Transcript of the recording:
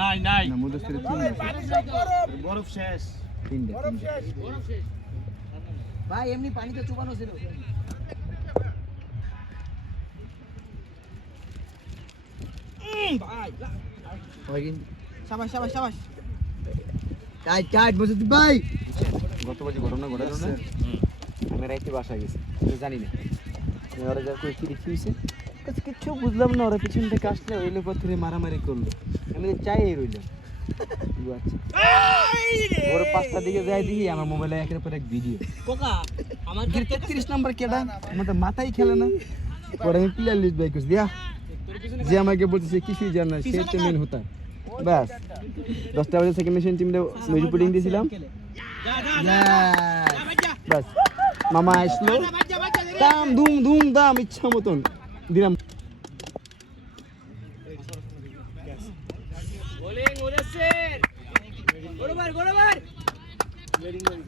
নাই নাই বরফ শেষ ভাই এমনি পানিতে চুবানো ছিল ভাই শাবাশ শাবাশ শাবাশ টাইট টাইট বসে তুই ভাই গত বছর ঘটনা ঘটালো না আমি রাইতে বাসা গেছি জানি না ওরা যা করে কি দেখিয়েছে কিছু বুঝলাম না ওরা পিছন থেকে আসলে ওই লোক ধরে মারামারি করলো আমি চাই রইলাম ওর 5টার দিকে যাই দেখি আমার মোবাইলে একের পর এক ভিডিও পোকা আমার 33 নাম্বার কেডা আমার তো মাথায় খেলে না পরে আমি প্লেয়ার লিস্ট বাই করছি দিয়া যে আমাকে বলতেছে কিছুই জানে না সে তো মেন হতা বাস 10টা বাজে সেকেন্ড নেশন টিমে রিপোর্টিং দিয়েছিলাম বাস মামা আসলো দাম ধুম ধুম দাম ইচ্ছা মতন দিলাম বোলিং ওরেছে বরাবর